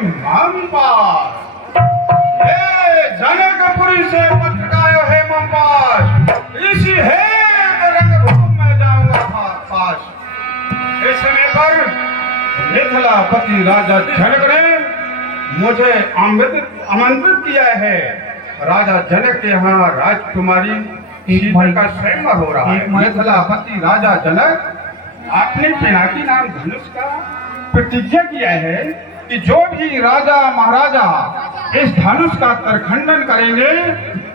मंपास, ये जनकपुरी से पत्रकायो है मंपास, इसी है रंगभूमि में जाऊंगा पास। इस समय पर मिथिलापति राजा जनक ने मुझे आमंत्रित किया है। राजा जनक के यहाँ राजकुमारी सीता का स्वयंवर हो रहा है। मिथिलापति राजा जनक अपने पिनाकी नाम धनुष का प्रतिज्ञा किया है कि जो भी राजा महाराजा इस धनुष का तरखंडन करेंगे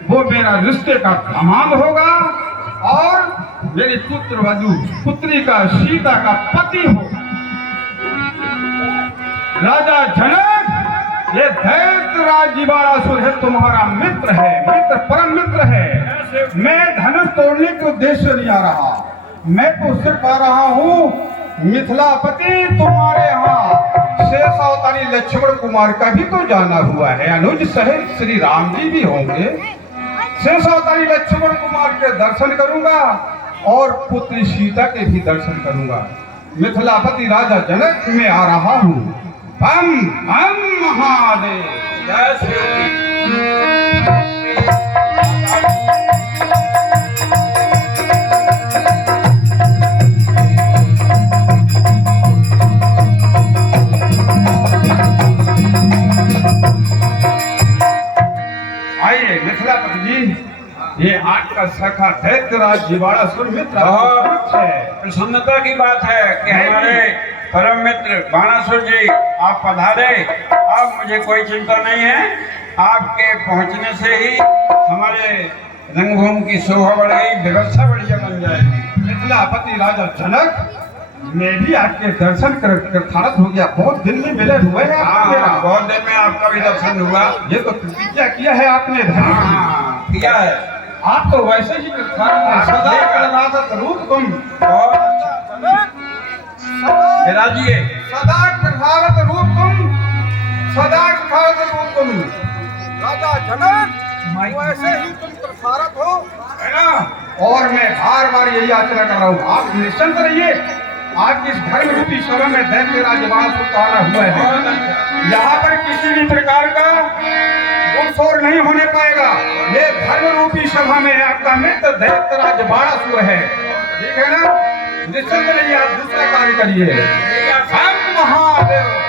वो मेरा रिश्ते का दामाद होगा और मेरी पुत्र वधु पुत्री का सीता का पति होगा। राजा जनक, ये दैत्यराज जीवाणासुर है तुम्हारा मित्र है, मित्र परम मित्र है। मैं धनुष तोड़ने के उद्देश्य से नहीं आ रहा, मैं तो सिर्फ आ रहा हूँ मिथिलापति तुम्हारे यहाँ शेष अवतारी लक्ष्मण कुमार का भी तो जाना हुआ है, अनुज सहित श्री राम जी भी होंगे। शेष अवतारी लक्ष्मण कुमार के दर्शन करूंगा और पुत्री सीता के भी दर्शन करूंगा। मिथिलापति राजा जनक में आ रहा हूँ। हम महादेव। जय श्री आइए मिथिलापति जी, ये आपका सखा दैत्यराज जीवाणासुर मित्र है। प्रसन्नता की बात है कि हमारे परम मित्र बाणासुर जी आप पधारे। अब मुझे कोई चिंता नहीं है, आपके पहुंचने से ही हमारे रंगभूमि की शोभा बढ़ गई, व्यवस्था बढ़िया बन जाएगी। मिथिलापति राजा जनक, मैं भी आपके दर्शन कर थारत हो गया। बहुत दिन में मिले हुए हैं। बहुत दिन में आपका भी दर्शन हुआ। ये तो प्रतिज्ञा किया है आपने, किया है। आप तो वैसे ही सदा कृतार्थ रूप तुम, विराजिए। सदा कृतार्थ रूप तुम, सदा कृतार्थ रूप तुम। राजा जनक, वैसे ही तुम कृतार्थ हो, है ना? और मैं बार बार यही यात्रा कर रहा हूँ। आप निश्चिंत रहिए, आपकी इस धर्म रूपी सभा में दैत्यराज जीवाणासुर का आना हुआ है। यहाँ पर किसी भी प्रकार का शोर नहीं होने पाएगा। ये धर्म रूपी सभा में आपका मित्र दैत्यराज जीवाणासुर है, ठीक है ना? निश्चिंत रहिए, आप दूसरा कार्य करिए। हम महादेव।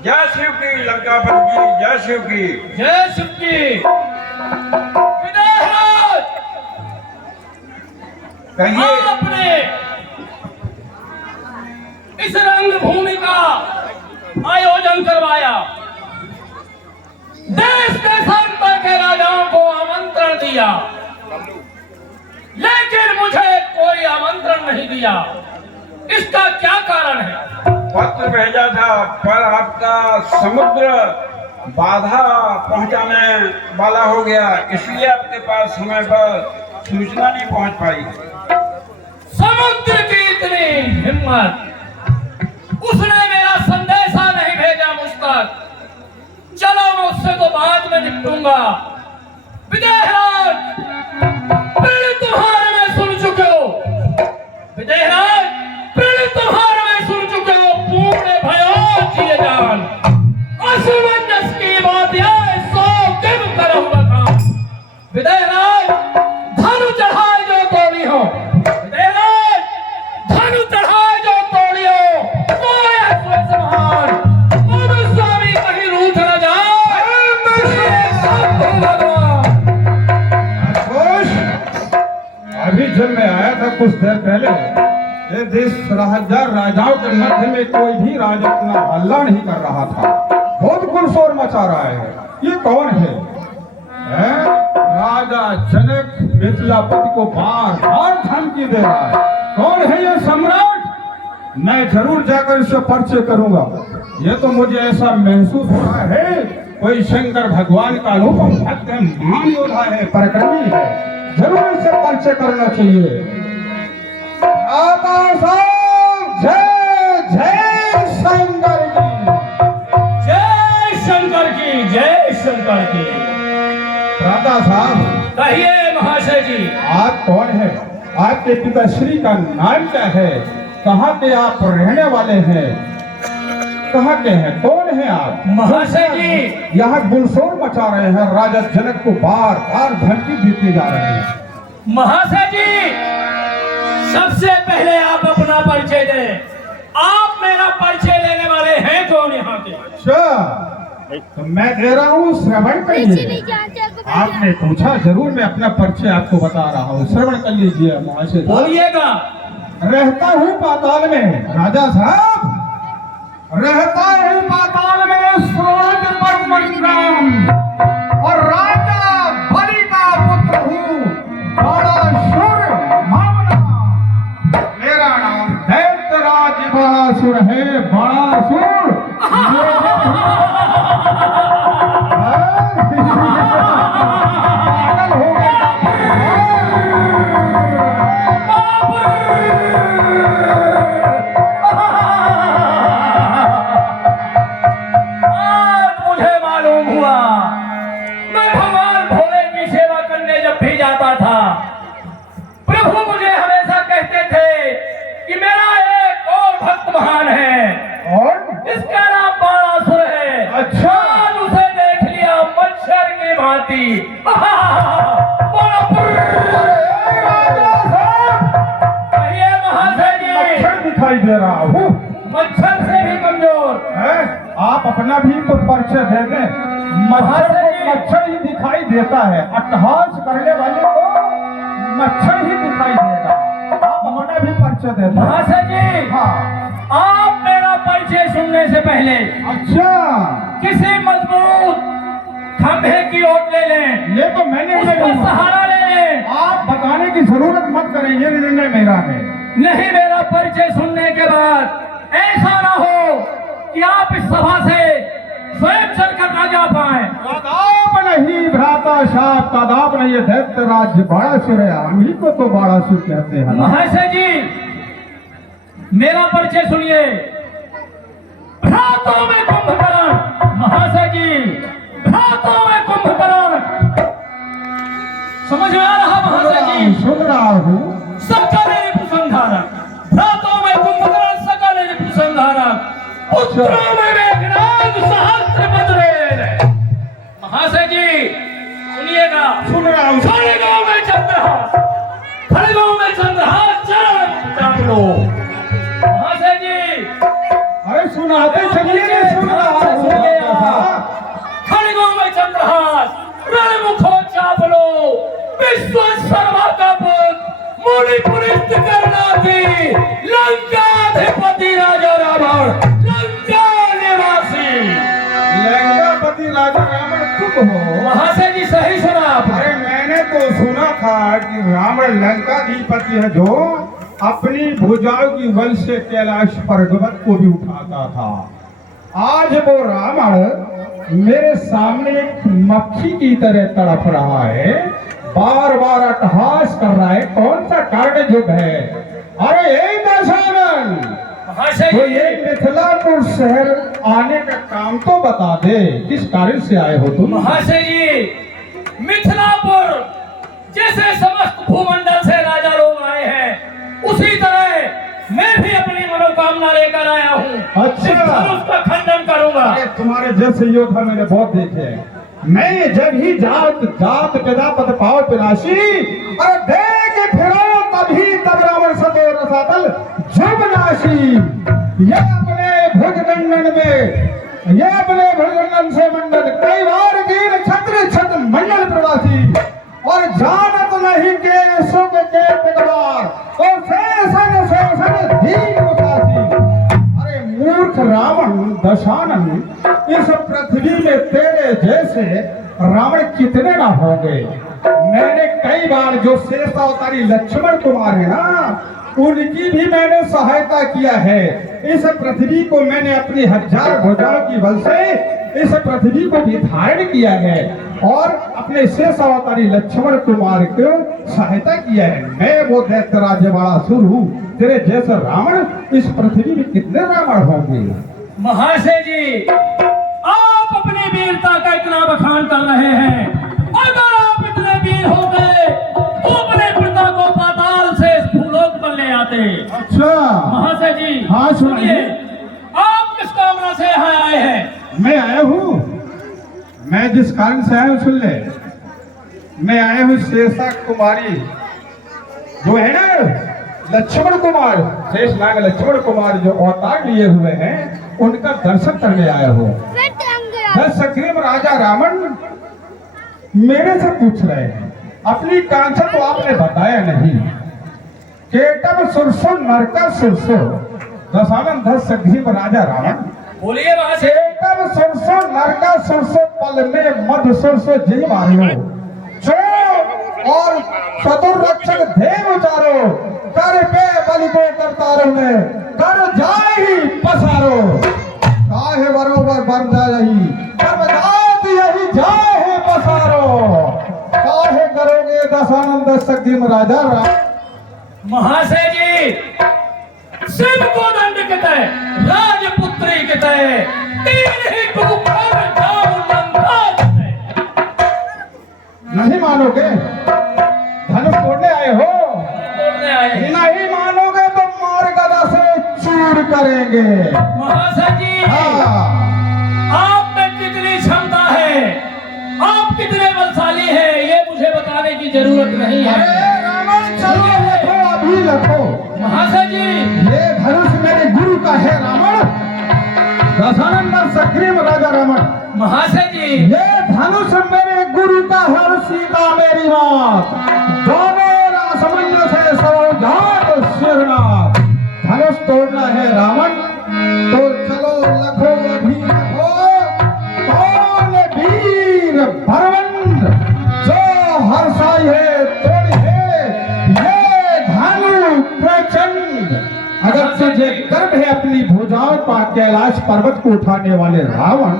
जय शिव की लंकापति की, जय शिव की, जय शिव की। कहिए। आपने इस रंगभूमि का आयोजन करवाया, देश के संतर के राजाओं को आमंत्रण दिया, लेकिन मुझे कोई आमंत्रण नहीं दिया। इसका क्या कारण है? पत्र भेजा था पर आपका समुद्र बाधा पहुंचाने वाला हो गया, इसलिए आपके पास समय पर सूचना नहीं पहुंच पाई। समुद्र की इतनी हिम्मत, उसने मेरा संदेशा नहीं भेजा मुझ तक। चलो मैं उससे तो बाद में निपटूंगा। विदेहराज, पीड़ित तुम्हारे में सुन चुके हो। विदेहराज, पीड़ित तुम्हारे में सुन चुके हो। पूर्ण भयो जिए जान, असमंजस की बात यह 100 दिन करो बता। विदयराज धनु चढ़ाए जो तोड़ी हो, विदयराज धनु चढ़ाए जो तोड़ी हो, तो ऐसे सम्मान मनु स्वामी कहीं रूठ न जाए। भगवान खुश। अभी जब मैं आया था कुछ देर पहले, ये देश 1000 राजाओं के मध्य में कोई भी राजा अपना हल्ला नहीं कर रहा था। बहुत गुलशोर मचा रहा है। ये कौन है? राजा जनक मिथिलापति को बार बार धमकी दे रहा है। कौन है ये सम्राट? मैं जरूर जाकर इससे परिचय करूंगा। ये तो मुझे ऐसा महसूस हो रहा है कोई शंकर भगवान का अनुपम भक्त है, महान योद्धा है, पराक्रमी है। जरूर इससे परिचय करना चाहिए। जय जय शंकर की, जय शंकर की, जय शंकर की। राजा साहब, कहिए महाशय जी। आप कौन है? आपके पिताश्री का नाम क्या है? कहाँ के आप रहने वाले हैं? कहाँ के हैं? कौन है आप? महाशय जी, यहाँ गुलशोर मचा रहे हैं, राजा जनक को बार बार धमकी देते जा रहे हैं। महाशय जी, सबसे पहले आप अपना परिचय दें। आप मेरा परिचय लेने वाले हैं कौन यहाँ के? अच्छा, तो मैं दे रहा हूँ, श्रवण करिए। आपने पूछा, जरूर मैं अपना परिचय आपको बता रहा हूँ, श्रवण कर लीजिए महाशय। बोलिएगा। रहता हूँ पाताल में राजा साहब, रहता हूँ पाताल में सूरज पर ग्राम, और राजा बलि का पुत्र हूँ, बड़ा शूर मामला। मेरा नाम दैत्यराज बड़ासुर है, बड़ासुर। पागल हो गए। आज मुझे मालूम हुआ, मैं भगवान भोले की सेवा करने जब भी जाता था, प्रभु मुझे हमेशा कहते थे कि मेरा एक और भक्त महान है और इसका नाम बाणासुर है। अच्छा। आज उसे देख लिया मच्छर की भांति। कहिए महाशय जी। मच्छर दिखाई दे रहा हूँ। मच्छर से भी कमजोर। है? आप अपना भी तो परिचय दे दें। मच्छर को मच्छर ही दिखाई देता है, अट्टहास करने वाले को मच्छर ही दिखाई देगा। आप अपना भी परिचय दे दें। महाशय जी, हाँ। आप मेरा परिचय सुनने से पहले अच्छा, किसी मजबूत खंभे की ओर ले लें, ये तो मैंने उसका सहारा ले लें। आप बताने की जरूरत मत करें, ये निर्णय मेरा है। नहीं, मेरा परिचय सुनने के बाद ऐसा ना हो कि आप इस सभा से स्वयं चलकर ना जा पाए। कदाप नहीं भ्राता साहब, कदाप नहीं। ये दैत्यराज बड़ासुर है, हम ही को तो बड़ासुर कहते हैं। महाशय जी, मेरा परिचय सुनिए। भ्रातों में कुंभकर्ण। महाशय जी, भ्रातों में कुंभकर्ण। समझ में आ रहा महाशय जी? सुन रहा हूँ। सकल रिपुसंहारक। भ्रातों में कुंभकर्ण, सकल रिपुसंहारक। पुत्रों में मेघनाद, सहस्त्रवज्रेण। महाशय जी सुनिएगा। सुन रहा हूँ। खड़गों में चंद्रहास, खड़गों में चंद्रहास, चरण चाप लो। महाशय जी, अरे सुनाते चलिए, सुन रहा हूँ। खड़गों में चंद्रहास, रणमुखोच्चाप लो। विश्व शर्मा का पुत्र, मूली पुरित करना थी, लंकाधिपति राजा रावण, लंका निवासी। लंकापति राजा रावण तुम हो? महाशय जी सही सुना आपने। अरे मैंने तो सुना था कि रावण लंकाधिपति है, जो अपनी भुजाओं की बल से कैलाश पर्वत को भी उठाता था। आज वो रावण मेरे सामने एक मक्खी की तरह तड़प रहा है, बार बार अट्टहास कर रहा है। कौन सा कारण युग है? अरे एक दशानन, महाशय तो जी, ये मिथिलापुर शहर आने का काम तो बता दे, किस कारण से आए हो तुम? महाशय जी, मिथिलापुर जैसे समस्त भूमंडल से राजा लोग आए हैं, उसी तरह मैं भी अपनी मनोकामना लेकर आया हूँ। अच्छा। इस धनुष का खंडन करूंगा। अरे तुम्हारे जैसे योद्धा मैंने बहुत देखे हैं। मैं जब ही जात जात पिता पद पाओ पिनाशी और देख फिरो तभी तब रावण सतो रसातल जुब नाशी। ये अपने भुजगंडन में ये अपने भुजगंडन से मंडल कई बार दीन छत्र छत मंडल प्रवासी और जानत नहीं के सुख के पिटवार और से दीन उदासी। अरे मूर्ख रावण दशानन इस पृथ्वी में तेरे जैसे रावण कितने ना होंगे। मैंने कई बार जो शेष अवतारी लक्ष्मण कुमार है ना उनकी भी मैंने सहायता किया है। इस पृथ्वी को मैंने अपनी 1000 भुजाओं की बल से इस पृथ्वी को भी धारण किया है और अपने शेष अवतारी लक्ष्मण कुमार को सहायता किया है। मैं वो दैत्य राज्य वाला सुर हूँ। तेरे जैसे रावण इस पृथ्वी में कितने रावण होंगे। महाशय जी आप अपनी वीरता का इतना बखान कर रहे हैं। अगर आप इतने वीर हो गए तो अपने पिता को पाताल से भूलोक पर ले आते। अच्छा महाशय जी हाँ सुनिए। आप किस कामना से यहाँ आए हैं? मैं आया हूँ मैं जिस कारण से आया हूँ सुन ले। मैं आया हूँ शेषा कुमारी जो है ना लक्ष्मण कुमार शेष नाग लक्ष्मण कुमार जो अवतार लिए हुए हैं उनका दर्शन करने आया हूँ। दशग्रीव राजा रावण मेरे से पूछ रहे हैं अपनी कांक्षा तो आपने बताया नहीं। केटव सुरसो नरका सुरसो दशानन दशग्रीव राजा रावण बोलिए महाशय। केटव सुरसो नरका सुरसो पल में मध सुरसो जी मारियो जो और चतुर रक्षक देव उचारो कर पे बलि को करतारो ने कर जाए ही पसारो काहे बरोबर बन जाही कर जात यही जाए है पसारो काहे करोगे दशानन दशग्रीव राजा महाशय जी शिव को दंड कहते राजपुत्री कहते तीन ही कुकर जाओ लंका नहीं मानोगे धनुष तोड़ने आए हो तोड़ने आए हैं। नहीं मानोगे तो मार गदा से चूर करेंगे। महाशय जी हाँ आप में कितनी क्षमता है आप कितने बलशाली हैं ये मुझे बताने की जरूरत नहीं है। अरे रावण चलो रखो अभी रखो। महाशय जी ये धनुष मेरे गुरु का है रावण दशानन दशग्रीव राजा रावण। महाशय जी ये धनुष मेरे गुरु का है और सीता मेरी बात दोनों रासमंजस है सरोजात शिवनाथ। धनुष तोड़ना है रावण तो चलो लखो अभी लखो कौन वीर भरवंत जो हर्षाई है तोड़ी है ये धनु प्रचंड। अगर तुझे गर्व है अपनी भुजाओं का कैलाश पर्वत को उठाने वाले रावण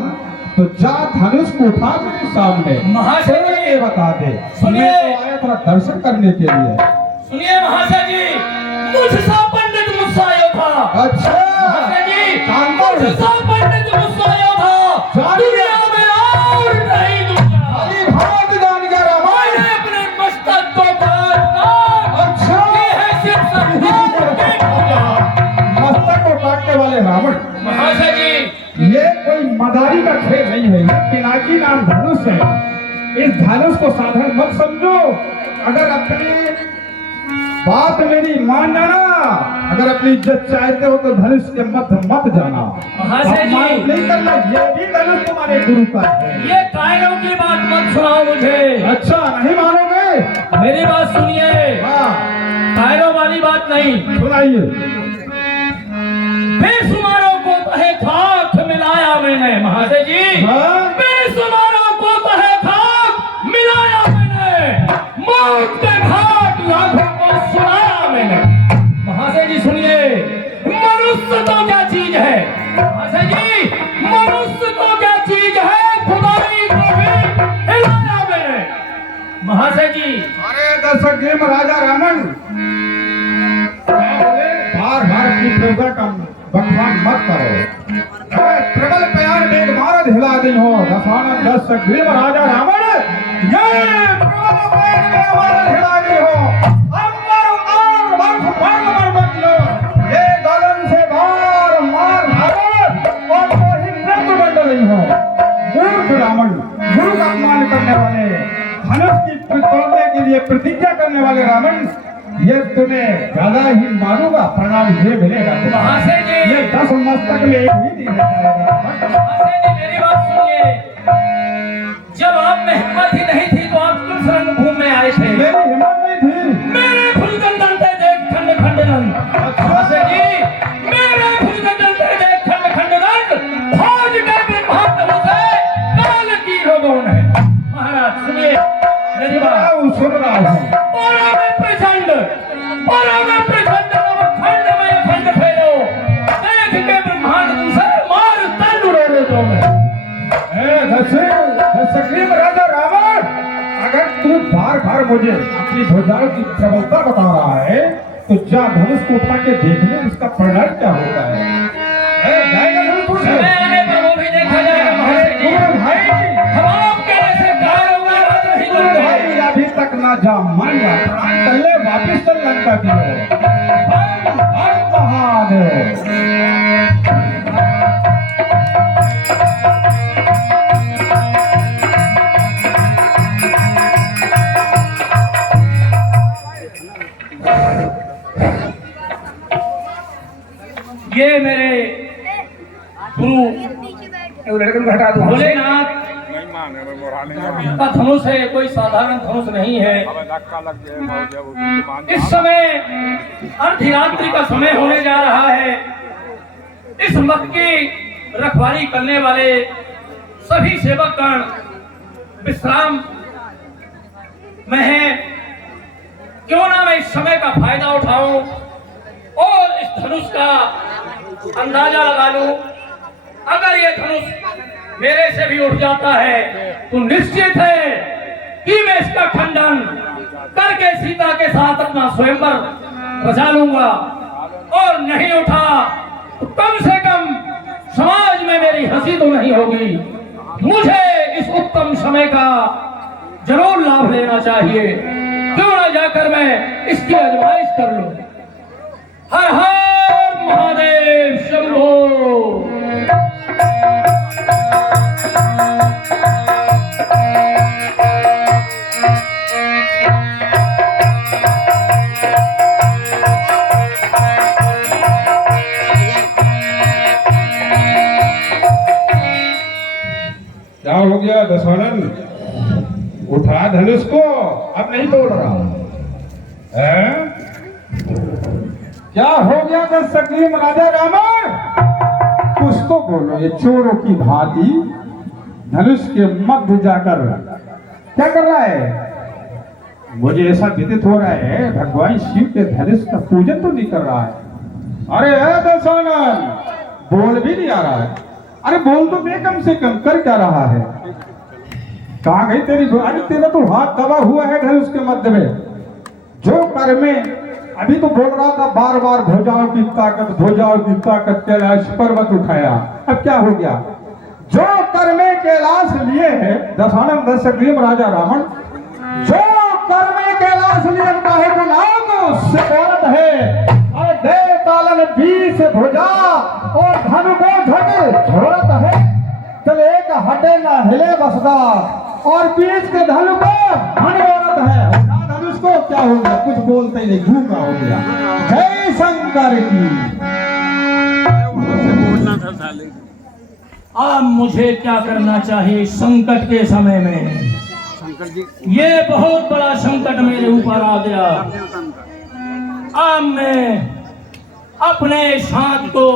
तो जा धनुष को उठा मेरे सामने। महाशय जी ये बता दे सुनिए। मैं तो आया था दर्शन करने के लिए। सुनिए महाशय जी मुझसा पंडित मुझसा योद्धा। अच्छा महाशय जी कानपुर मुझसा पंडित मुझसा योद्धा दुनिया में और नहीं दूंगा। खाली भाग जान गया रावण। मैंने अपने मस्तक को काट अच्छा ये है सिर्फ सरकार की पूजा। मस्तक को काटने वाले रावण महाशय जी ये कोई मदारी का खेल नहीं है। ये पिनाकी नाम धनुष है। इस धनुष को साधारण मत समझो। अगर अपनी बात मेरी मान जाना अगर अपनी इज्जत चाहते हो तो धनुष के मत जाना। महाशय जी अपमान नहीं करना। ये भी धनुष तुम्हारे गुरु का है। ये कायरों की बात मत सुनाओ मुझे। अच्छा नहीं मानोगे मेरी बात सुनिए। हाँ कायरों वाली बात नहीं सुनाइए। बेशुमारों को कहे खाक मिलाया मैंने। महाशय जी हाँ? बेशुमारों को कहे खाक मिलाया मैंने मौत के घाट लाखों को सुनाया मैंने। महाशय जी सुनिए मनुष्य तो क्या चीज है। महाशय जी मनुष्य तो क्या चीज है खुदाई को भी हिलाया मैंने। महाशय जी अरे दशग्रीव राजा रावण बार बार की प्रजा का बकवास मत करो। अरे प्रबल प्यार देख भारत हिला दी हो दशानन दशग्रीव राजा रावण ये प्रबल प्यार देख भारत हिला दी हो। अंबर आर बर्फ मर बदलो ये गगन से बार मार भागो और कोई नृत्य बंद नहीं हो। मूर्ख रावण गुरु का तोड़ने के लिए प्रतिज्ञा करने वाले रावण, ये तुम्हें ज्यादा ही मारूंगा, परिणाम ये मिलेगा। महाशय जी, ये 10 मस्तक में एक ही दिन रह जाएगा। महाशय जी मेरी बात सुनिए, जब आप में हिम्मत ही नहीं थी तो आप किस रणभूमि में आए थे? मेरी हिम्मत नहीं थी। मेरे फुलगंदन से देख खंड खंड नंद। महाशय जी, मेरे फुलगंदन से देख खंड खंड नंद, भाज के ब्रह्मांड से काल की रोगों है। महाराज सुनिए मेरी बात। सुन रहा हूँ। पारा में प्रचंड खंड में खंड फैलो, देख के ब्रह्मांड तुझे मार तंड उड़े तो मैं। दशग्रीव राजा रावण, अगर तू बार बार मुझे अपनी भुजाओं की प्रबलता बता रहा है तो जा धनुष को उठा के देख ले, उसका परिणाम क्या होता है। जाएगा धनुष से। समय आने पर वो भी देखा जाएगा। महाराज जी, भाई हम आपके ऐसे गाय उगार नहीं करते हैं। भाई अभी तक ना जा, मान जा, प्राण चले वापिस चल लंका की ओर। महादेव ये मेरे गुरु भोलेनाथ का धनुष है, कोई साधारण धनुष नहीं है। इस समय अर्धरात्रि का समय होने जा रहा है। इस मत की रखवाली करने वाले सभी सेवकगण विश्राम में हैं। क्यों ना मैं इस समय का फायदा उठाऊं और इस धनुष का अंदाजा लगा लूं। अगर ये धनुष मेरे से भी उठ जाता है तो निश्चित है कि मैं इसका खंडन करके सीता के साथ अपना स्वयंवर रचा लूंगा। और नहीं उठा तो कम से कम समाज में मेरी हंसी तो नहीं होगी। मुझे इस उत्तम समय का जरूर लाभ लेना चाहिए। क्यों ना जाकर मैं इसकी आजमाइश कर लूं। हर हर महादेव शंभो। क्या हो गया दशवनन? उठा धनुष को, अब नहीं तोड़ रहा है? क्या हो गया दशग्रीव राजा रावण? कुछ तो बोलो। ये चोरों की भांति धनुष के मध्य जाकर क्या कर रहा है? मुझे ऐसा व्यतीत हो रहा है भगवान शिव के धनुष का पूजन तो नहीं कर रहा है। अरे दशवनन, बोल भी नहीं आ रहा है। अरे बोल तो दे कम से कम, कर क्या रहा है? कहाँ गई तेरी? अरे तेरा तो हाथ दबा हुआ है धनुष के मध्य में। जो कर में अभी तो बोल रहा था बार बार भुजाओं की ताकत कैलाश पर्वत उठाया। अब क्या हो गया? जो कर में कैलाश लिए है दशवनन दशग्रीव राजा रावण, जो कर में कैलाश लिए काहे को नाम सिकरत है। और देव तालन 20 भुजा और धनु को झट झोरत है। चल एक हटे न हिले बसदा और 20 के धनु को हनोरत है। धनुष को क्या हो गया? कुछ बोलते ही नहीं, घूमा हो गया। जय शंकर की। अब मुझे क्या करना चाहिए संकट के समय में? ये बहुत बड़ा संकट मेरे ऊपर आ गया। अब मैं अपने हाथ को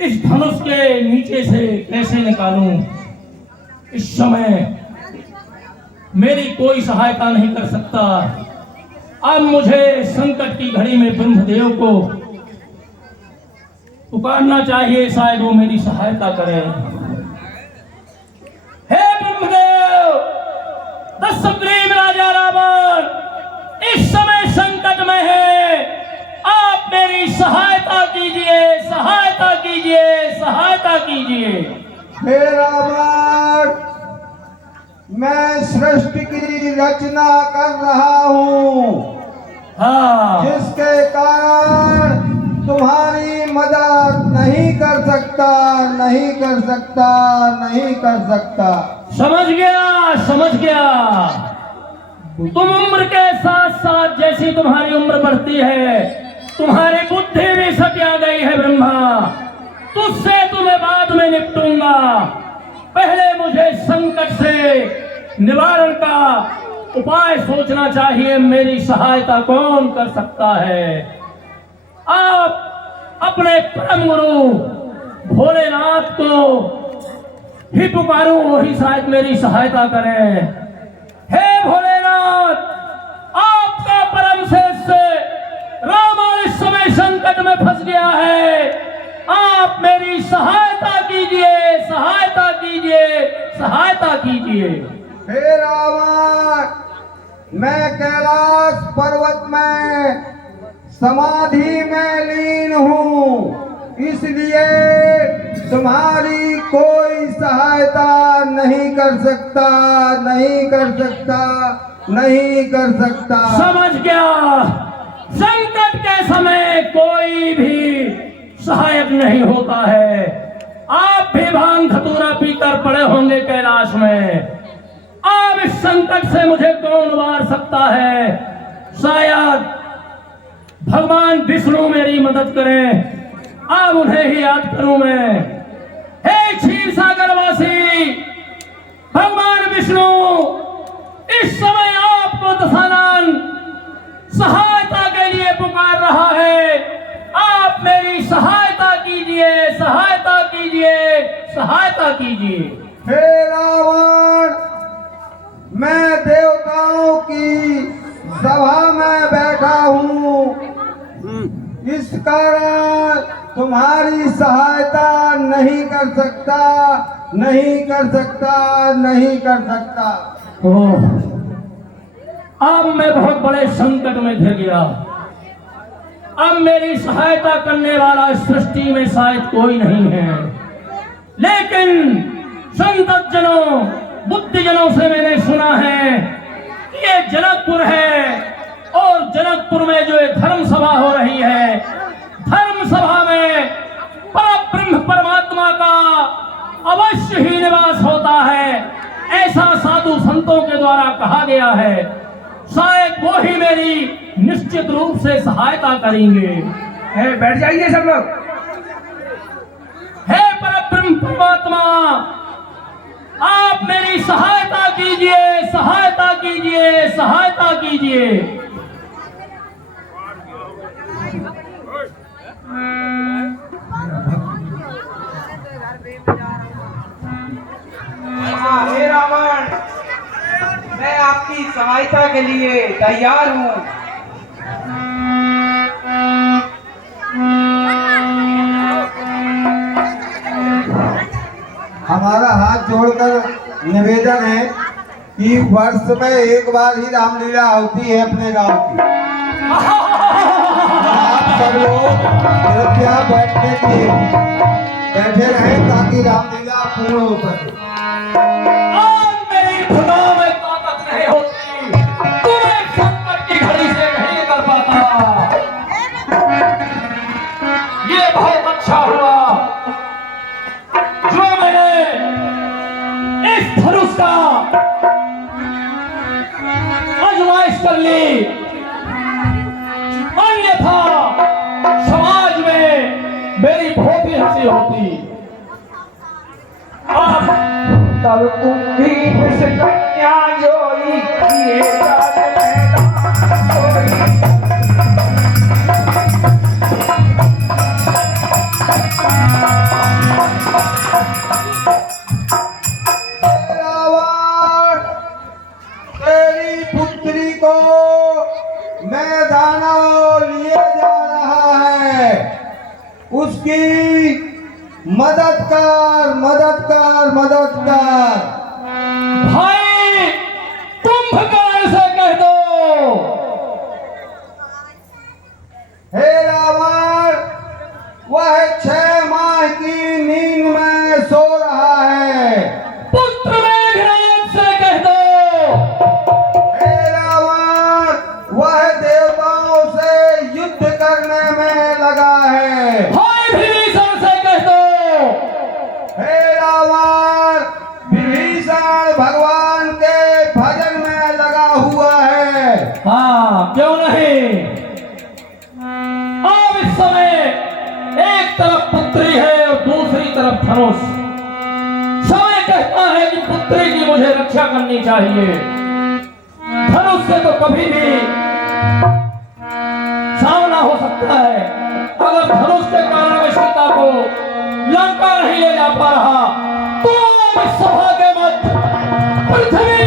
इस धनुष के नीचे से कैसे निकालूं? इस समय मेरी कोई सहायता नहीं कर सकता। अब मुझे संकट की घड़ी में ब्रह्मदेव को पुकारना चाहिए, शायद वो मेरी सहायता करे। हे ब्रह्मदेव, दशग्रीव राजा रावण इस समय संकट में है। आप मेरी सहायता कीजिए, सहायता कीजिए, सहायता कीजिए। हे रावण, मैं सृष्टि की रचना कर रहा हूँ, हाँ, जिसके कारण तुम्हारी मदद नहीं कर सकता, नहीं कर सकता, नहीं कर सकता। समझ गया, समझ गया। तुम उम्र के साथ साथ जैसी तुम्हारी उम्र बढ़ती है, तुम्हारी बुद्धि भी सटिया गई है ब्रह्मा। तुझसे तुम्हें बाद में निपटूंगा, पहले मुझे संकट से निवारण का उपाय सोचना चाहिए। मेरी सहायता कौन कर सकता है? आप अपने परम गुरु भोलेनाथ को ही पुकारूं, वही शायद मेरी सहायता करें। हे भोलेनाथ, आपका परम शिष्य रावण इस समय संकट में फंस गया है, आप मेरी सहायता कीजिए, सहायता कीजिए, सहायता कीजिए। हे रावण, मैं कैलाश पर्वत में समाधि में लीन हूँ, इसलिए तुम्हारी कोई सहायता नहीं कर सकता, नहीं कर सकता, नहीं कर सकता। समझ गया, संकट के समय कोई भी सहायक नहीं होता है। आप भी भांग धतूरा पीकर पड़े होंगे कैलाश में। अब इस संकट से मुझे कौन उबार सकता है? शायद भगवान विष्णु मेरी मदद करें। अब उन्हें ही याद करूं मैं। हे क्षीर सागर वासी भगवान विष्णु, इस समय आपको दशानन सहायता के लिए पुकार रहा है। आप मेरी सहायता कीजिए, सहायता कीजिए, सहायता कीजिए। हे रावण, मैं देवताओं की सभा में बैठा हूँ, इस कारण तुम्हारी सहायता नहीं कर सकता, नहीं कर सकता, नहीं कर सकता। ओह, अब मैं बहुत बड़े संकट में घिर गया। अब मेरी सहायता करने वाला इस सृष्टि में शायद कोई नहीं है। लेकिन संत जनों, बुद्धिजनों से मैंने सुना है कि ये जनकपुर है, और जनकपुर में जो एक धर्म सभा हो रही है, धर्म सभा में परब्रह्म परमात्मा का अवश्य ही निवास होता है, ऐसा साधु संतों के द्वारा कहा गया है। शायद वो ही मेरी निश्चित रूप से सहायता करेंगे। बैठ जाइए सब लोग। हे परब्रह्म परमात्मा, आप मेरी सहायता कीजिए, सहायता कीजिए, सहायता कीजिए। हे रावण, मैं आपकी सहायता के लिए तैयार हूँ। हमारा हाथ जोड़कर निवेदन है कि वर्ष में एक बार ही रामलीला होती है अपने गांव की। आप सब लोग कृपया बैठे रहें ताकि रामलीला पूर्ण हो सके। आज मेरी घुटनों में ताकत नहीं होती, तुम्हें संकट की घड़ी से नहीं निकल पाता। ये बहुत अच्छा हुआ जो मैंने इस धनुष का आजमाइश कर ली, अन्यथा समाज में मेरी बहुत ही हंसी होती। अब तब तुम भी इस कन्या जोई किए जात मैदान सोई। रावण, तेरी पुत्री को मैदान लिए जा रहा है, उसकी मदद कर, मदद कर, मदद कर। भाई, कुंभकर्ण से कह दो। हे रावण, वह 6 माह की नींद में सो रहा है। पुत्र मेघनाद से कह दो। हे रावण, वह देवताओं से युद्ध करने में लगा है। भाई विभीषण से कह दो। हे रावण, विभीषण हाँ क्यों नहीं। अब इस समय एक तरफ पुत्री है और दूसरी तरफ धनुष। समय कहता है कि पुत्री की मुझे रक्षा करनी चाहिए, धनुष से तो कभी भी सामना हो सकता है। अगर धनुष के कारण मैं सीता को लंका नहीं ले जा पा रहा तो इस सभा के मध्य पृथ्वी